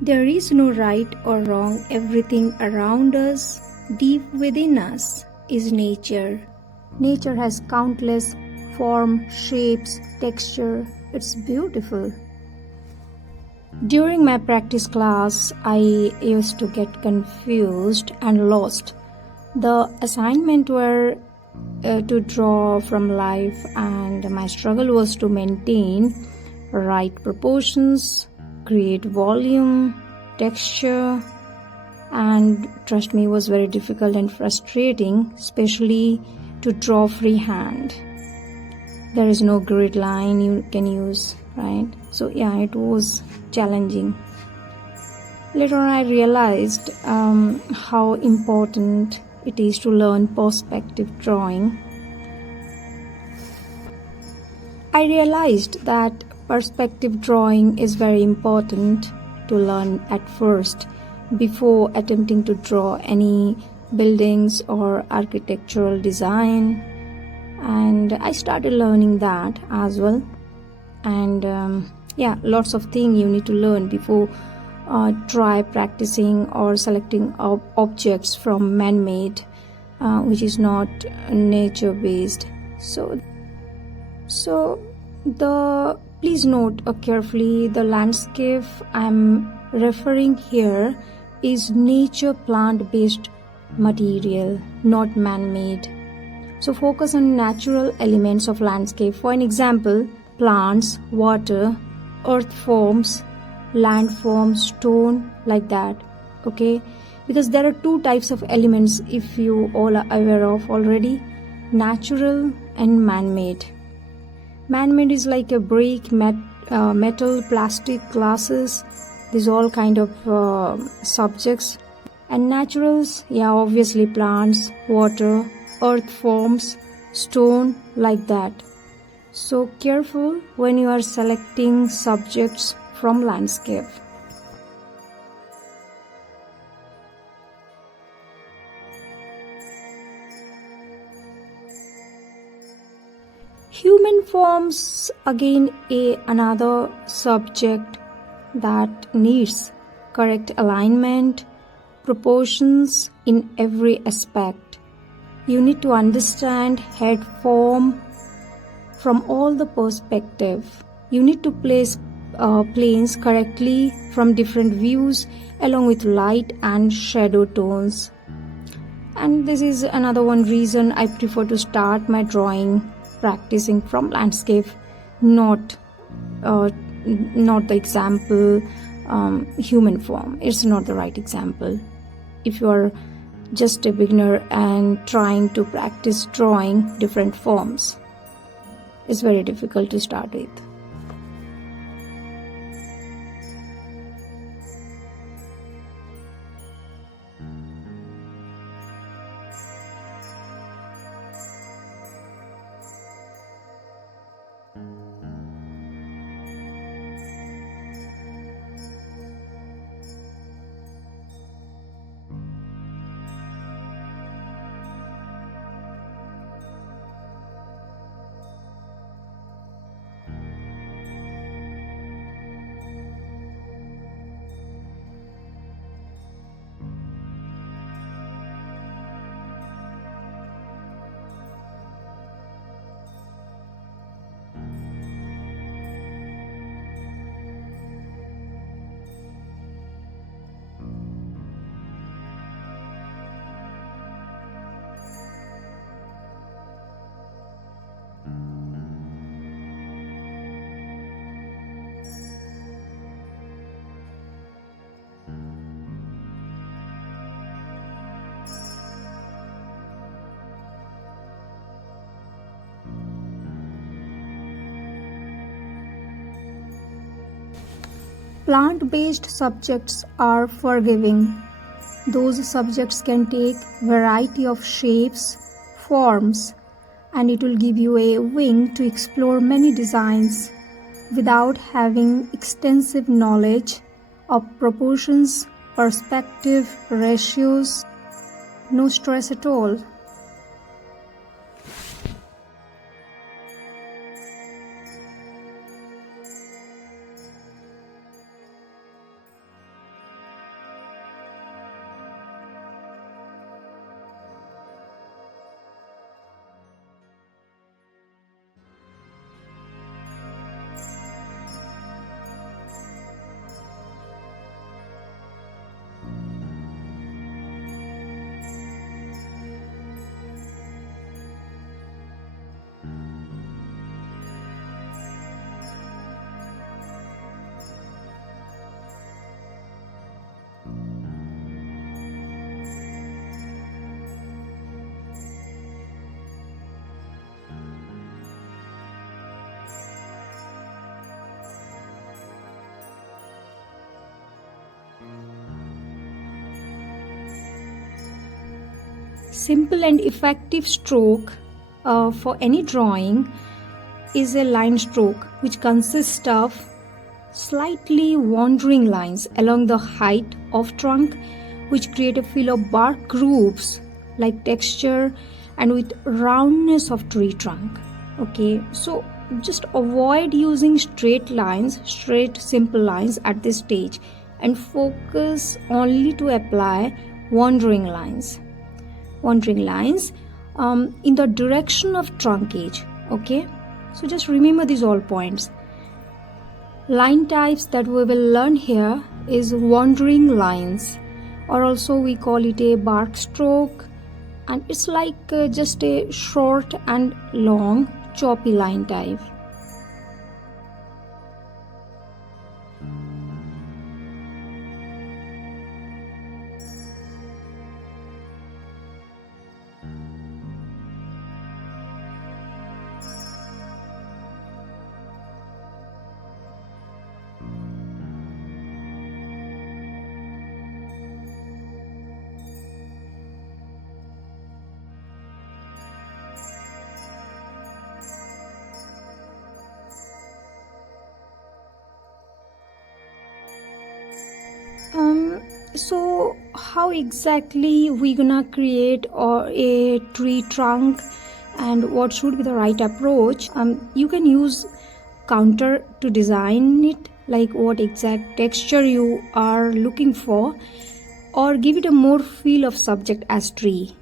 There is no right or wrong. Everything around us, deep within us, is nature. Nature has countless forms, shapes, texture. It's beautiful. During my practice class, I used to get confused and lost. The assignment were to draw from life, and my struggle was to maintain right proportions, create volume, texture, and trust me, it was very difficult and frustrating, especially to draw freehand. There is no grid line you can use, right? So yeah, it was challenging. Later on, I realized how important it is to learn perspective drawing. I realized that perspective drawing is very important to learn at first before attempting to draw any buildings or architectural design, and I started learning that as well. And lots of things you need to learn before try practicing or selecting objects from man-made, which is not nature-based. So please note carefully, the landscape I'm referring here is nature plant-based material, not man-made. So focus on natural elements of landscape. For an example, plants, water, earth forms, land forms, stone, like that. Okay, because there are two types of elements, if you all are aware of already: natural and man-made. Man-made is like a brick, metal, plastic, glasses, these all kind of subjects. And naturals, yeah, obviously plants, water, earth forms, stone, like that. So careful when you are selecting subjects from landscape. Human forms, again, another subject that needs correct alignment, proportions in every aspect. You need to understand head form from all the perspective. You need to place planes correctly from different views, along with light and shadow tones. And this is another one reason I prefer to start my drawing practicing from landscape, not the example human form. It's not the right example. If you are just a beginner and trying to practice drawing different forms, it's very difficult to start with. Plant-based subjects are forgiving. Those subjects can take variety of shapes, forms, and it will give you a wing to explore many designs without having extensive knowledge of proportions, perspective, ratios. No stress at all. Simple and effective stroke for any drawing is a line stroke, which consists of slightly wandering lines along the height of trunk, which create a feel of bark grooves like texture and with roundness of tree trunk. Okay, so just avoid using straight simple lines at this stage, and focus only to apply wandering lines in the direction of trunk edge. Okay, so just remember these all points. Line types that we will learn here is wandering lines, or also we call it a bark stroke, and it's like just a short and long choppy line type. So how exactly we gonna create a tree trunk, and what should be the right approach? You can use counter to design it, like what exact texture you are looking for, or give it a more feel of subject as tree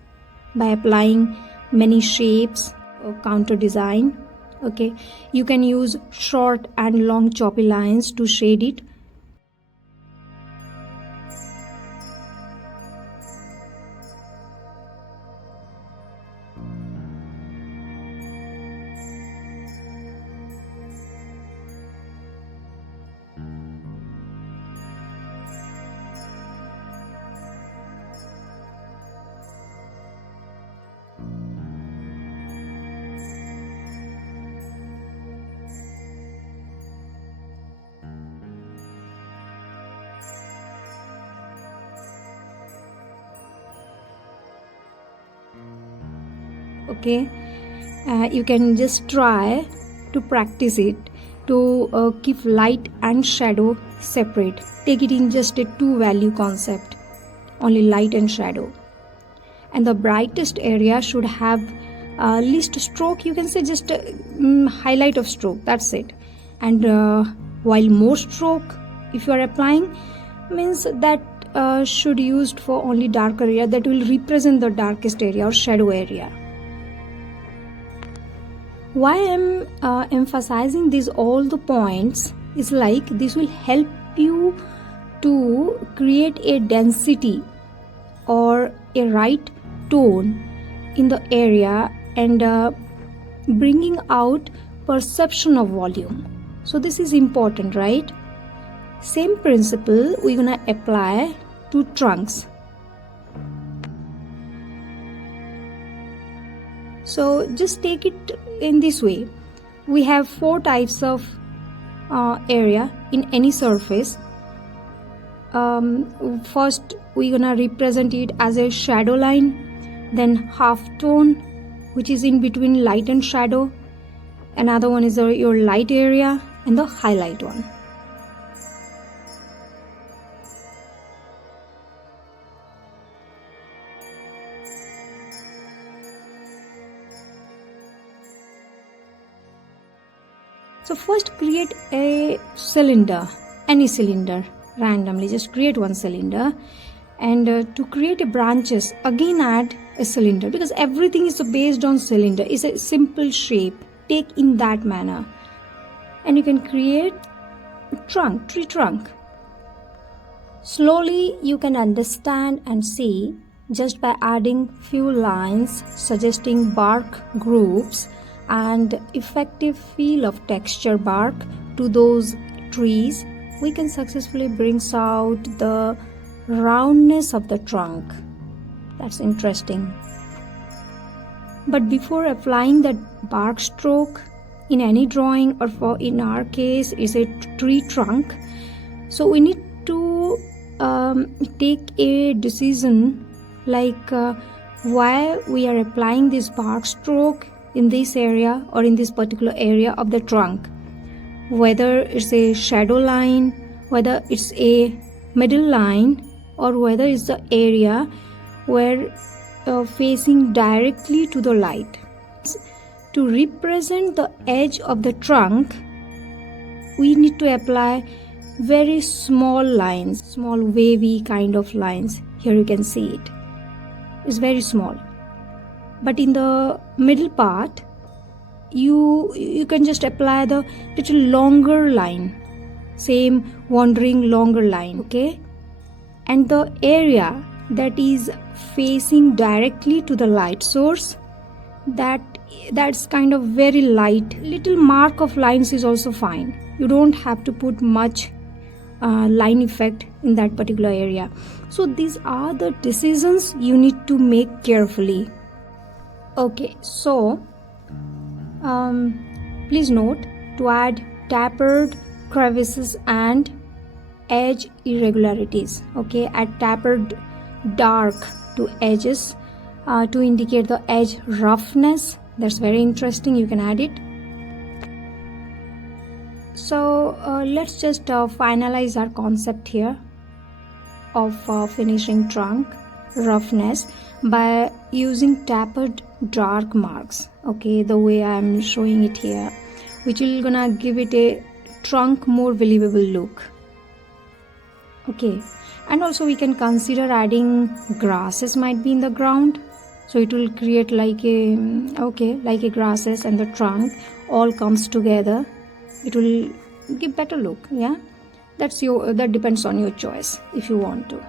by applying many shapes or counter design. Okay, you can use short and long choppy lines to shade it. Okay, you can just try to practice it to keep light and shadow separate. Take it in just a two value concept, only light and shadow, and the brightest area should have least stroke. You can say just highlight of stroke, that's it. And while more stroke if you are applying, means that should used for only darker area, that will represent the darkest area or shadow area. Why I'm emphasizing these all the points is like this will help you to create a density or a right tone in the area, and bringing out perception of volume. So this is important, right? Same principle we're gonna apply to trunks. So just take it in this way. We have four types of area in any surface. First we're gonna represent it as a shadow line, then half tone, which is in between light and shadow. Another one is your light area, and the highlight one. So first create a cylinder, any cylinder, randomly just create one cylinder, and to create a branches again add a cylinder, because everything is based on cylinder, is a simple shape. Take in that manner, and you can create trunk, tree trunk. Slowly you can understand and see just by adding few lines suggesting bark groups and effective feel of texture bark to those trees, we can successfully bring out the roundness of the trunk. That's interesting. But before applying that bark stroke in any drawing, or for in our case is a tree trunk, so we need to take a decision like why we are applying this bark stroke in this area or in this particular area of the trunk, whether it's a shadow line, whether it's a middle line, or whether it's the area where facing directly to the light. To represent the edge of the trunk, we need to apply very small lines, small wavy kind of lines. Here you can see it. It's very small. But in the middle part, you can just apply the little longer line, same wandering longer line, okay? And the area that is facing directly to the light source, that's kind of very light. Little mark of lines is also fine. You don't have to put much line effect in that particular area. So these are the decisions you need to make carefully. Okay, so please note to add tapered crevices and edge irregularities. Okay, add tapered dark to edges to indicate the edge roughness. That's very interesting. You can add it. So let's just finalize our concept here of finishing trunk roughness by using tapered dark marks, okay, the way I'm showing it here, which will gonna give it a trunk more believable look. Okay, and also we can consider adding grasses might be in the ground, so it will create like a grasses and the trunk all comes together. It will give better look. Yeah, that depends on your choice if you want to.